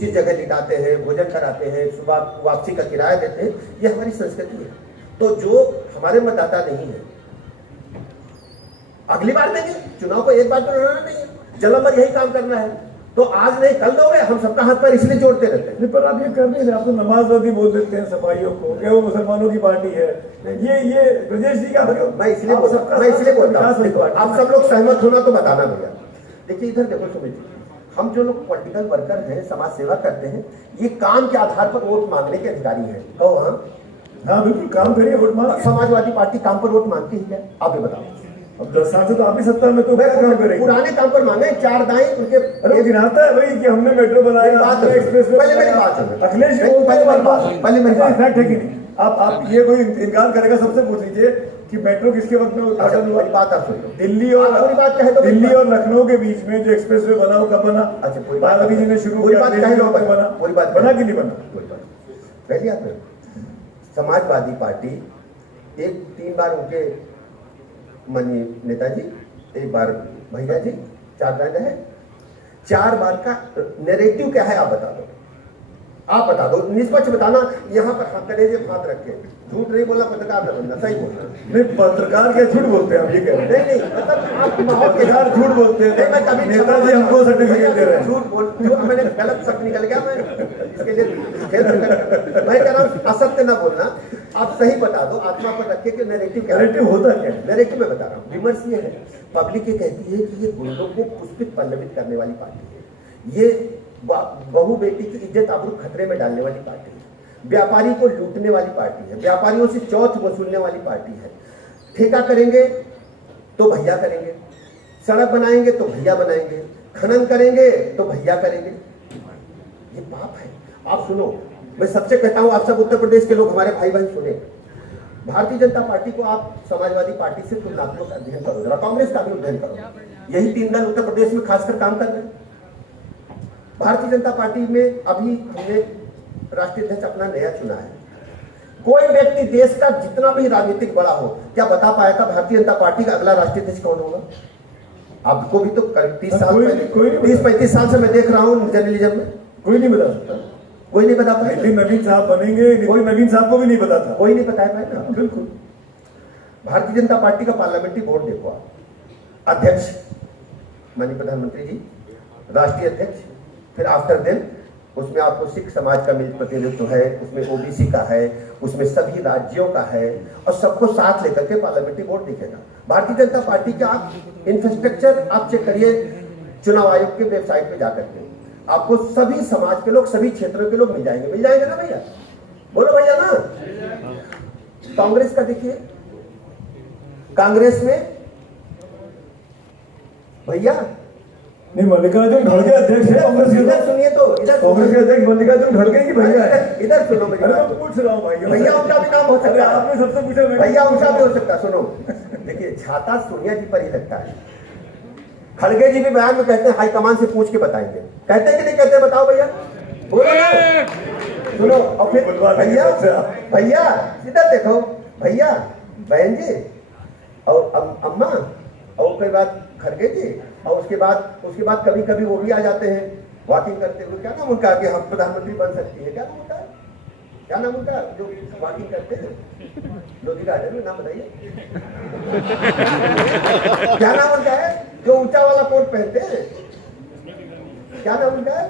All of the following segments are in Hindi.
किसी जगह लिटाते हैं, भोजन कराते हैं, सुबह वापसी का किराया देते हैं, ये हमारी संस्कृति है। तो जो हमारे मतदाता नहीं है, अगली बार देंगे। चुनाव को एक बार तो लड़ना नहीं है, जलंबर यही काम करना है। तो आज नहीं कल दोगे, हम सबका हाथ पर इसलिए जोड़ते रहते हैं। पर आप ये कर नहीं रहे, आप तो नमाजवादी बोल देते हैं सफाइयों को, क्या वो मुसलमानों की पार्टी है। ये ब्रजेश जी का मैं इसलिए बोलता हूँ, आप सब लोग सहमत होना तो बताना भैया। देखिए इधर देखो सुमित जी, हम जो लोग पॉलिटिकल वर्कर हैं, समाज सेवा करते हैं, ये काम के आधार पर वोट मांगने के अधिकारी हैं। कहो हाँ बिल्कुल काम करिए, वोट मांग। समाजवादी पार्टी काम पर वोट मांगती है, आप ये बताओ। अब 10 साल से तो आप ही सत्ता में, तो क्या काम करेंगे? पुराने काम पर मांगे, चार दाएं उनके अरे गिनाता है भाई कि हमने मेट्रो बनाया, एक्सप्रेस वे। पहले मेरी बात सुनो, अखिलेश पहले मेरी बात फैक्ट है कि नहीं? आप ये कोई इनकार करेगा, सबसे पूछ लीजिए कि मेट्रो किसके वक्त में उद्घाटन हुआ। बात आप सुन लो, दिल्ली और लखनऊ के बीच में जो एक्सप्रेस वे बना वो कब बना? अच्छा मायावती जी ने शुरू किया, बना पूरी बात बना कि नहीं बना? पहली बात समाजवादी पार्टी एक 3 बार उनके माननीय नेताजी, एक बार भैया जी, 4 बार है, 4 बार का नैरेटिव क्या है आप बता दो, आप बता दो, निष्पक्ष बताना। यहाँ पर हाथ कलेजे हाथ रख के झूठ नहीं बोलना, पत्रकार न बनना, सही बोलना। नहीं पत्रकार क्या झूठ बोलते हैं, आप ये कह रहे हैं? नहीं मतलब आप माहौल के साथ झूठ बोलते हैं। मैं कभी नेताजी हमको सर्टिफिकेट दे रहे हैं, झूठ बोल, मैंने गलत शब्द निकल गया, मैं इसके लिए मैं कह रहा हूँ असत्य न बोलना, आप सही बता दो, आत्मा पर रखे कि नैरेटिव होता क्या है? नैरेटिव में बता रहा हूँ। विमर्श ये है, पब्लिक ये कहती है कि ये गुंडों को पुष्पित पल्लवित करने वाली पार्टी है, ये बहू बेटी की इज्जत आबरू खतरे में डालने वाली पार्टी है, व्यापारी को लूटने वाली पार्टी है, व्यापारियों से चौथ वसूलने वाली पार्टी है। ठेका करेंगे तो भैया करेंगे, सड़क बनाएंगे तो भैया बनाएंगे, खनन करेंगे तो भैया करेंगे। ये पाप है। आप सुनो, मैं सबसे कहता हूं, आप सब उत्तर प्रदेश के लोग, हमारे भाई बहन सुने, भारतीय जनता पार्टी को आप समाजवादी पार्टी से तुलनात्मक अध्ययन करो, जरा कांग्रेस का भी अध्ययन करो। यही 3 दल उत्तर प्रदेश में खासकर काम कर रहे हैं। भारतीय जनता पार्टी में अभी हमने राष्ट्रीय अध्यक्ष अपना नया चुना है। कोई व्यक्ति देश का जितना भी राजनीतिक बड़ा हो, क्या बता पाया था भारतीय जनता पार्टी का अगला राष्ट्रीय अध्यक्ष कौन होगा? आपको भी तो 30 साल पहले, 30-35 साल से मैं देख रहा हूँ जर्नलिज्म में, कोई नहीं बता सकता, कोई नहीं बता पाया। नितिन नवीन साहब बनेंगे, नितिन नवीन साहब को भी नहीं पता था, कोई नहीं बताया पाया। बिल्कुल। भारतीय जनता पार्टी का पार्लियामेंट्री बोर्ड देखो आप, अध्यक्ष माननीय प्रधानमंत्री जी, राष्ट्रीय अध्यक्ष, फिर आफ्टर देन उसमें आपको सिख समाज का प्रतिनिधित्व है, उसमें ओबीसी का है, उसमें सभी राज्यों का है, और सबको साथ लेकर के पार्लियामेंट्री बोर्ड दिखेगा। भारतीय जनता पार्टी का आप इंफ्रास्ट्रक्चर आप चेक करिए, चुनाव आयोग के वेबसाइट पे जाकर के आपको सभी समाज के लोग, सभी क्षेत्रों के लोग मिल जाएंगे ना भैया? बोलो भैया ना। कांग्रेस का देखिए, कांग्रेस में भैया नहीं, मल्लिकार्जुन खड़गे अध्यक्ष है कांग्रेस के। इधर सुनिए तो, इधर कांग्रेस के अध्यक्ष मल्लिकार्जुन खड़गे की भैया है। इधर सुनो, मैं पूछ रहा हूँ भाई, भैया उनका भी नाम हो सकता है, आपने सबसे पूछा, भैया उनका भी हो सकता है। सुनो, देखिए छाता सोनिया जी पर ही लगता है। खड़गे जी भी बयान में कहते हैं हाईकमान से पूछ के बताएंगे, कहते हैं कि नहीं कहते? बताओ भैया, बोलो ना। सुनो, और फिर भैया इधर देखो, भैया बहन जी और अम्मा, और उसके बाद खड़गे जी, और उसके बाद कभी कभी वो भी आ जाते हैं वॉकिंग करते हुए। क्या नाम उनका कि हम प्रधानमंत्री बन सकती है? क्या नाम उनका, क्या नाम उनका जो वॉकिंग करते हैं लोधी गार्डन में? नाम बताइए। क्या नाम उनका है जो ऊंचा वाला कोट पहनते हैं? क्या नाम उनका है,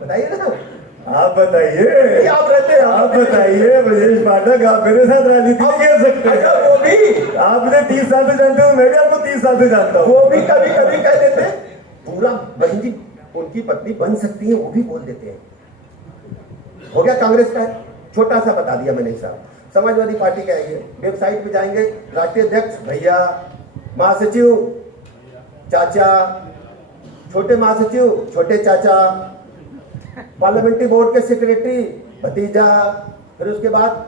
बताइए ना। आप बताइए, आप रहते हैं, आप बताइए। ब्रजेश पाठक, आप मेरे साथ राजनीति नहीं कर सकते। वो भी आपने 30 साल से जानते हो, मैं भी आपको 30 साल से जानता हूँ। वो भी कभी कभी कह देते हैं पूरा बहन जी उनकी पत्नी बन सकती है, वो भी बोल देते हैं। हो गया कांग्रेस का, छोटा सा बता दिया मैंने हिसाब। समाजवादी पार्टी का है, वेबसाइट पे जाएंगे, राष्ट्रीय अध्यक्ष भैया, महासचिव चाचा, छोटे महासचिव छोटे चाचा, पार्लियामेंट्री बोर्ड के सेक्रेटरी भतीजा, फिर उसके बाद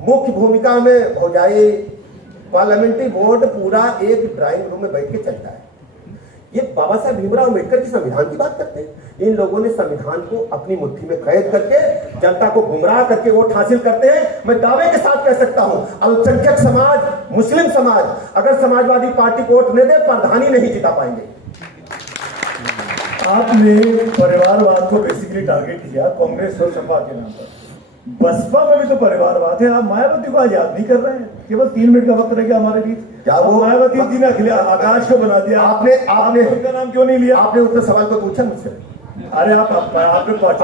मुख्य भूमिका में भौजाई। पार्लियामेंट्री बोर्ड पूरा एक ड्राइंग रूम में बैठ के चलता है। ये बाबा साहब भीमराव अम्बेडकर के संविधान की बात करते हैं। इन लोगों ने संविधान को अपनी मुट्ठी में कैद करके जनता को गुमराह करके वोट हासिल करते हैं। मैं दावे के साथ कह सकता हूं, अल्पसंख्यक समाज, मुस्लिम समाज अगर समाजवादी पार्टी को वोट न दे, प्रधानी नहीं जिता पाएंगे। आपने परिवारवाद को बेसिकली टारगेट किया कांग्रेस और सपा के नाम पर। बसपा में भी तो परिवारवाद है। आप मायावती को आज याद नहीं कर रहे हैं। केवल 3 मिनट का वक्त रह गया हमारे बीच। क्या वो मायावती जी ने अखिलेश आकाश को बना दिया? आपने उनका नाम क्यों नहीं लिया? आपने उसका सवाल को पूछा मुझसे? अरे आपने कोई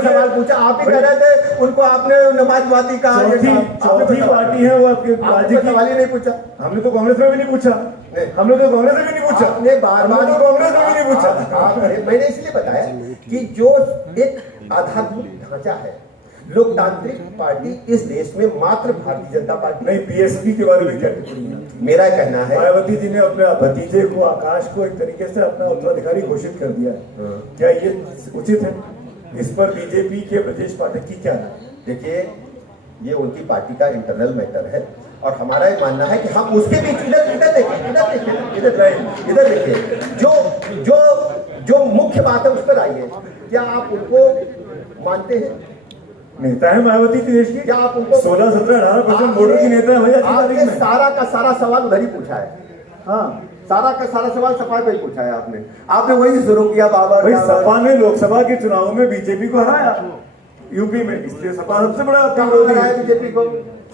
सवाल पूछा? आप ही कह रहे थे उनको, आपने नमाजवादी कहा। चौथी पार्टी है वो आपके राज्य की। सवाल ही नहीं पूछा। हमने तो कांग्रेस में भी नहीं पूछा। हमने तो कांग्रेस में भी नहीं पूछा। आपने बार-बार कांग्रेस में भी नहीं पूछा। मैंने इसलिए बताया कि जो एक आधारभूत ढांचा है लोकतांत्रिक पार्टी इस देश में मात्र भारतीय जनता पार्टी। नहीं, बीएसपी के बारे में क्या टिप्पणी है? मेरा कहना है मायावती जी ने अपने भतीजे को आकाश को एक तरीके से अपना उत्तराधिकारी घोषित कर दिया है। क्या ये उचित है? इस पर बीजेपी के ब्रजेश पाठक की क्या है? देखिए, ये उनकी पार्टी का इंटरनल मैटर है और हमारा ये मानना है कि हम उसके बीच इधर देखिए जो मुख्य बात है उस पर आइए। क्या आप उनको मानते हैं? नेता है मायावती देश की। क्या आप उनको 16, 17, 18% वोटों की नेता है भैया? आपने सारा का सारा सवाल उधर ही पूछा है। हाँ, सारा का सारा सवाल सपा पे ही पूछा है आपने वही शुरू किया। बाबा भाई सपा ने लोकसभा के चुनाव में बीजेपी को हराया यूपी में, इसलिए सपा सबसे बड़ा हराया बीजेपी को।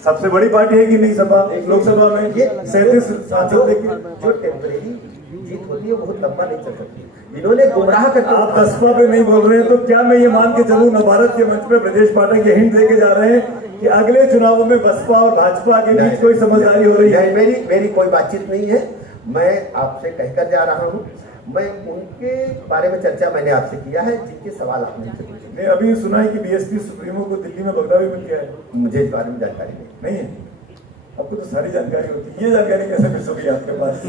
सबसे बड़ी पार्टी है कि नहीं सपा लोकसभा में? 37 सांसद लेके जो टेम्परेरी जीत होती है बहुत लंबा नहीं चल सकती। इन्होंने गुमराह करके आप बसपा पे नहीं बोल रहे हैं तो क्या मैं ये मान के चलूं नवभारत के मंच पे ब्रजेश पाठक ये हिंट देके जा रहे हैं कि अगले चुनावों में बसपा और भाजपा के बीच कोई समझदारी हो रही है? मेरी कोई बातचीत नहीं है। मैं आपसे कहकर जा रहा हूँ, मैं उनके बारे में चर्चा मैंने आपसे किया है जिनके सवाल आपने पूछे। नहीं, अभी सुना है कि बीएसपी सुप्रीमो को दिल्ली में बगदादी में किया है। मुझे इस बारे में जानकारी नहीं है। आपको तो सारी जानकारी होती है, ये जानकारी कैसे मिस होगी आपके पास से?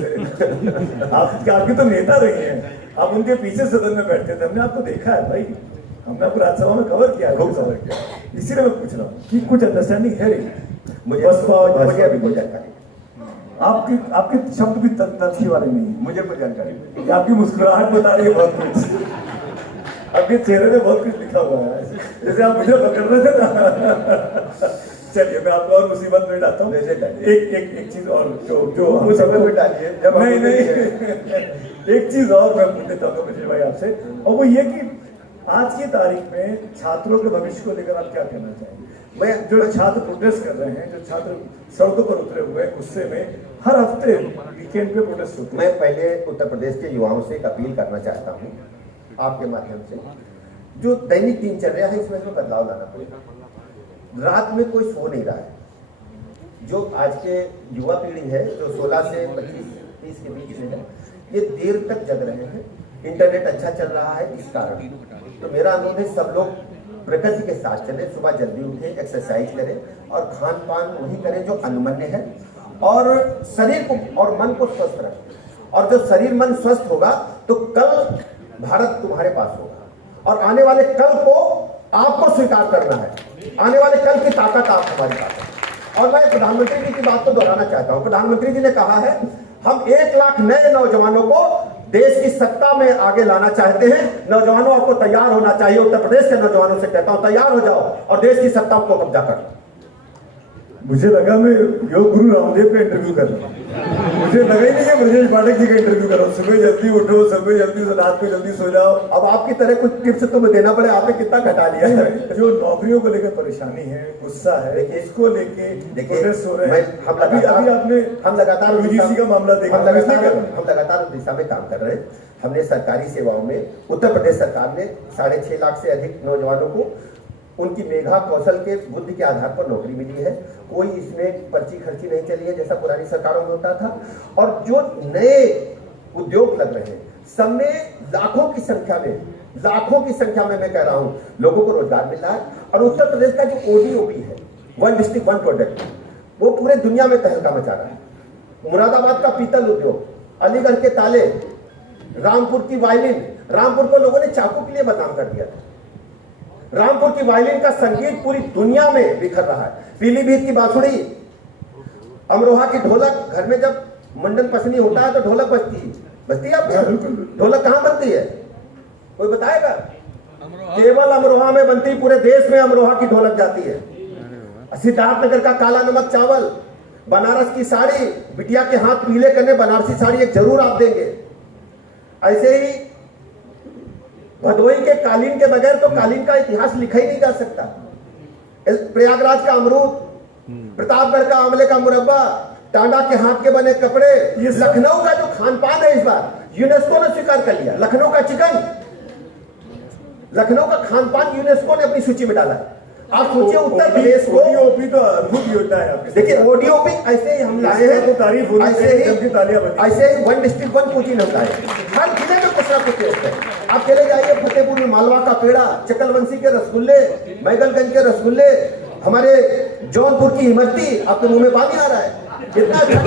आपकी तो नेता रही हैं, आप उनके पीछे सदन में बैठते थे, हमने आपको देखा है भाई, हमने आपको राज्यसभा में कवर किया है। इसीलिए मैं पूछ रहा हूँ कि कुछ अंडरस्टैंडिंग है मुझे अभी कोई जानकारी। आपके शब्द भी तथ्य वाले नहीं है। मुझे कोई जानकारी नहीं। आपकी मुस्कुराहट बता रही है बहुत कुछ। आपके चेहरे पे बहुत कुछ लिखा हुआ है, जैसे आप मुझे पकड़ रहे थे ना। चलिए मैं आपको और मुसीबत में डालता हूँ। एक चीज और जो हम सब में डालिए। नहीं एक चीज और मैं पूछ लेता हूँ ब्रजेश भाई आपसे, और वो ये कि आज की तारीख में छात्रों के भविष्य को लेकर आप क्या कहना चाहेंगे? मैं जो छात्र प्रोटेस्ट कर रहे हैं, जो छात्र सड़कों पर उतरे हुए हैं गुस्से में, हर हफ्ते वीकेंड पे प्रोटेस्ट होते हैं। मैं पहले उत्तर प्रदेश के युवाओं से एक अपील करना चाहता हूँ आपके माध्यम से, जो दैनिक दिनचर्या है इसमें बदलाव लाना पड़ेगा। रात में कोई सो नहीं रहा है। जो आज के युवा पीढ़ी है जो 16 से 25-30 के बीच में है, ये देर तक जग रहे हैं। इंटरनेट अच्छा चल रहा है इस कारण। तो मेरा अनुरोध है सब लोग प्रकृति के साथ चलें, सुबह जल्दी उठें, एक्सरसाइज करें और खान पान वही करें जो अनुमन्य है, और शरीर को और मन को स्वस्थ रखें। और जो शरीर मन स्वस्थ होगा तो कल भारत तुम्हारे पास होगा, और आने वाले कल को आपको स्वीकार करना है। आने वाले कल की ताकत आप हमारे पास है। और मैं प्रधानमंत्री जी की बात को दोहराना चाहता हूँ। प्रधानमंत्री जी ने कहा है हम 1 लाख नए नौजवानों को देश की सत्ता में आगे लाना चाहते हैं। नौजवानों आपको तैयार होना चाहिए। उत्तर प्रदेश के नौजवानों से कहता हूं तैयार हो जाओ और देश की सत्ता को कब्जा कर। मुझे लगा मैं योग गुरु रामदेव का इंटरव्यू कर रहा हूँ। मुझे लगा ही नहीं कि ब्रजेश पाठक जी का इंटरव्यू कर रहा हूँ। सुबह जल्दी उठो, सुबह जल्दी, रात को जल्दी सो जाओ। अब आपकी तरह कुछ टिप्स तुम्हें देना पड़े, आपने कितना घटा लिया है। जो नौकरियों को लेकर परेशानी है, गुस्सा है, इसको लेके प्रोटेस्ट हो रहे हैं। हम लगातार यूजीसी का मामला देखा, हम लगातार उस दिशा में काम कर रहे हैं। हमने सरकारी सेवाओं में उत्तर प्रदेश सरकार ने 6.5 लाख से अधिक नौजवानों को उनकी मेधा कौशल के बुद्धि के आधार पर नौकरी मिली है। कोई इसमें पर्ची खर्ची नहीं चली है जैसा पुरानी सरकारों में होता था। और जो नए उद्योग लग रहे हैं सब में लाखों की संख्या में मैं कह रहा हूं लोगों को रोजगार मिल रहा है। और उत्तर प्रदेश का जो ओडीओपी है, 1 डिस्ट्रिक्ट 1 प्रोडक्ट, वो पूरे दुनिया में तहलका मचा रहा है। मुरादाबाद का पीतल उद्योग, अलीगढ़ के ताले, रामपुर की वायलिन, रामपुर को लोगों ने चाकू के लिए बदनाम कर दिया था। रामपुर की वायलिन का संगीत पूरी दुनिया में बिखर रहा है। पीलीभीत की बांसुरी, अमरोहा की ढोलक, घर में जब मुंडन पसनी होता है तो ढोलक बजती है आपको? ढोलक कहां बनती है कोई बताएगा? केवल अमरोहा में बनती, पूरे देश में अमरोहा की ढोलक जाती है। सिद्धार्थनगर का काला नमक चावल, बनारस की साड़ी, बिटिया के हाथ पीले करने बनारसी साड़ी एक जरूर आप देंगे। ऐसे ही भदोही के कालीन के बगैर तो कालीन का इतिहास लिखा ही नहीं जा सकता। प्रयागराज का अमरूद, प्रतापगढ़ का आंवले का मुरब्बा, टांडा के हाथ के बने कपड़े, ये लखनऊ का जो खान पान है इस बार यूनेस्को ने स्वीकार कर लिया। लखनऊ का चिकन, लखनऊ का खान पान यूनेस्को ने अपनी सूची में डाला। आप सोचिए उत्तर प्रदेश को ओडीओपी तो अद्भुत योजना है आपकी। देखिए ओडीओपी ऐसे ही हम लाए हैं, तो तारीफ होनी चाहिए, सबकी तालियां बजी। ऐसे ही वन डिस्ट्रिक्ट वन पूंजी होता है, हर जिले में कुछ ना कुछ होता है। आप चले जाइए फतेहपुर में मालवा का पेड़ा, चकलवंशी के रसगुल्ले, मैगलगंज के रसगुल्ले, हमारे जौनपुर की इमरती, आपके मुंह में पानी आ रहा है इतना अच्छा।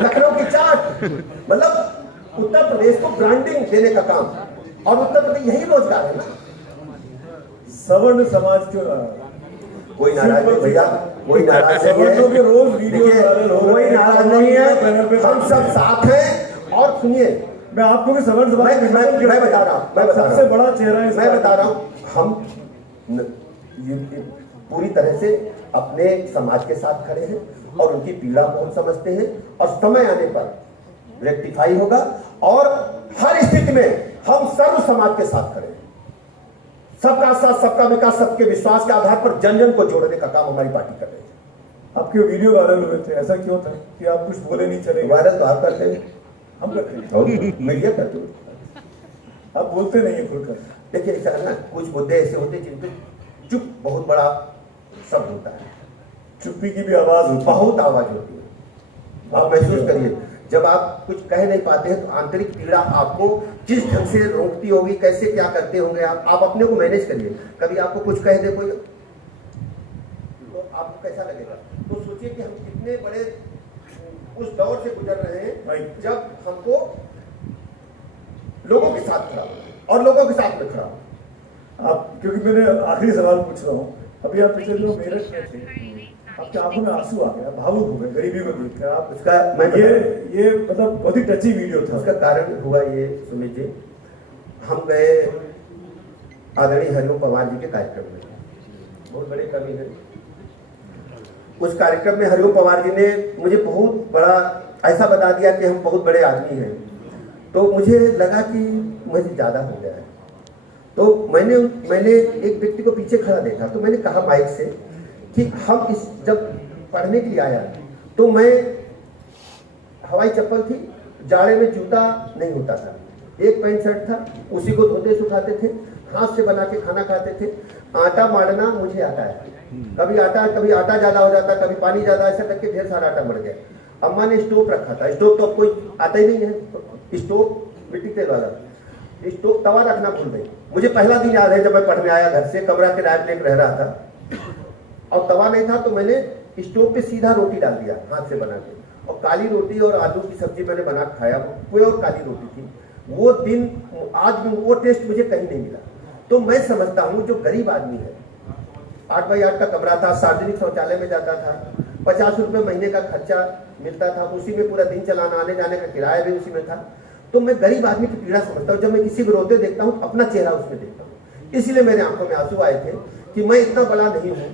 लखनऊ की चाट, मतलब उत्तर प्रदेश को ब्रांडिंग देने का काम, और उत्तर प्रदेश यही रोजगार है ना। सवर्ण समाज के कोई नाराज नहीं भैया, कोई नाराज नहीं है, के रोज वीडियो कोई नाराज नहीं है, हम सब साथ हैं। और सुनिए मैं आपको भी सवर्ण समाज मैं बता रहा हूँ, सबसे बड़ा चेहरा है, मैं बता रहा हूँ, हम पूरी तरह से अपने समाज के साथ खड़े हैं और उनकी पीड़ा को हम समझते हैं, और समय आने पर रेक्टिफाई होगा, और हर स्थिति में हम सर्व समाज के साथ खड़े हैं। सबका साथ, सबका विकास, सबके विश्वास के आधार पर जन जन को जोड़ने का काम हमारी पार्टी कर रही है। आपके वीडियो वायरल हुए थे, ऐसा क्यों था कि आप कुछ बोले नहीं चले? वायरल तो आप करते हैं, हम करते हैं, मीडिया करते हो, आप बोलते नहीं है खुलकर। देखिए ऐसा है ना, कुछ मुद्दे ऐसे होते हैं जिन पे चुप बहुत बड़ा शब्द होता है, चुप्पी की भी आवाज होती है, बहुत आवाज होती है। आप महसूस करिए, जब आप कुछ कह नहीं पाते हैं तो आंतरिक पीड़ा आपको किस ढंग से रोकती होगी, कैसे क्या करते होंगे आप अपने को मैनेज करिए। कभी आपको कुछ कह दे कोई तो आपको कैसा लगेगा? तो सोचिए कि हम कितने बड़े उस दौर से गुजर रहे हैं जब हमको लोगों के साथ खड़ा और लोगों के साथ में खड़ा। आप, क्योंकि मैंने आखिरी सवाल पूछ रहा हूँ, अभी आप पिछले दिनों मेरठ में थे, आपके आंखों में आंसू आ गया, भावुक हो गए गरीबी को देखकर आप। उसका ये मतलब बहुत ही टची वीडियो था। उसका कारण हुआ ये सुमित जी, हम गए आदरणीय हरिओम पवार जी के कार्यक्रम में, बहुत बड़े कवि हैं। उस कार्यक्रम में हरिओम पवार जी ने मुझे बहुत बड़ा ऐसा बता दिया कि हम बहुत बड़े आदमी हैं, तो मुझे लगा कि मुझे ज्यादा हो गया है। तो मैंने एक व्यक्ति को पीछे खड़ा देखा, तो मैंने कहा माइक से कि हम इस जब पढ़ने के लिए आया तो मैं हवाई चप्पल थी, जाड़े में जूता नहीं होता था, एक पैंट शर्ट था, उसी को धोते सुखाते थे, हाथ से बना के खाना खाते थे। आटा मारना मुझे आता है, कभी आटा ज्यादा हो जाता, कभी पानी ज्यादा, ऐसा करके ढेर सारा आटा मर गया। अम्मा ने स्टोव रखा था, स्टोव तो अब कोई आता ही नहीं है, स्टोव मिट्टी तेल वाला स्टोव, तवा रखना भूल गई। मुझे पहला दिन याद है जब मैं पढ़ने आया घर से, कमरा किराए पे रह रहा था और तवा नहीं था, तो मैंने स्टोव पे सीधा रोटी डाल दिया हाथ से बना के, और काली रोटी और आलू की सब्जी मैंने बना खाया, प्योर काली रोटी थी। वो दिन आज भी वो टेस्ट मुझे कहीं नहीं मिला। तो मैं समझता हूँ जो गरीब आदमी है, 8x8 का कमरा था, सार्वजनिक शौचालय में जाता था, 50 रुपये महीने का खर्चा मिलता था, उसी में पूरा दिन चलाना, आने जाने का किराया भी उसी में था। तो मैं गरीब आदमी की पीड़ा समझता हूँ। जब मैं किसी को रोते देखता हूँ अपना चेहरा उसमें देखता हूँ, इसलिए मेरे आंखों में आंसू आए थे कि मैं इतना बड़ा नहीं हूँ,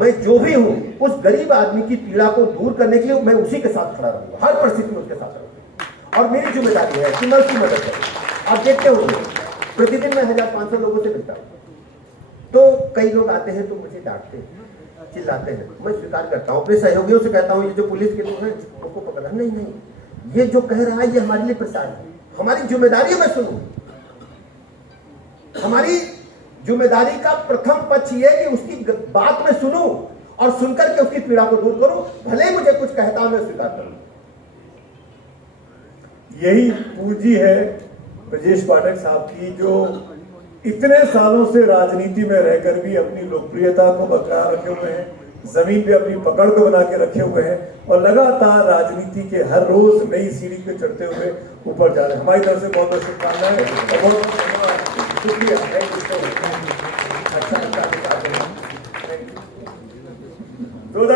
मैं जो भी हूँ उस गरीब आदमी की पीड़ा को दूर करने के लिए मैं उसी के साथ खड़ा रहूंगा, हर परिस्थिति में उसके साथ रहूंगा, और मेरी जिम्मेदारी है कि मैं उसकी मदद करूँ। आप देखते होंगे प्रतिदिन मैं 1500 लोगों से मिलता हूँ, तो कई लोग आते हैं तो मुझे डांटते हैं, चिल्लाते हैं, मैं स्वीकार करता हूँ, अपने सहयोगियों से कहता हूँ ये जो पुलिस के लोग हैं उनको पकड़ा, नहीं, ये जो कह रहा है ये हमारे लिए प्रचार है, हमारी जिम्मेदारी है मैं सुनूं। हमारी जिम्मेदारी का प्रथम पक्ष ये कि उसकी बात में सुनूं और सुनकर के उसकी पीड़ा को दूर करूं, भले ही मुझे कुछ कहता मैं स्वीकार करूं। यही पूंजी है ब्रजेश पाठक साहब की, जो इतने सालों से राजनीति में रहकर भी अपनी लोकप्रियता को बरकरार रखे हुए हैं, जमीन पे अपनी पकड़ को बना के रखे हुए हैं, और लगातार राजनीति के हर रोज नई सीढ़ी पे चढ़ते हुए ऊपर जा रहे हैं। हमारी तरफ से बहुत बहुत शुभकामनाएं और बहुत शुक्रिया।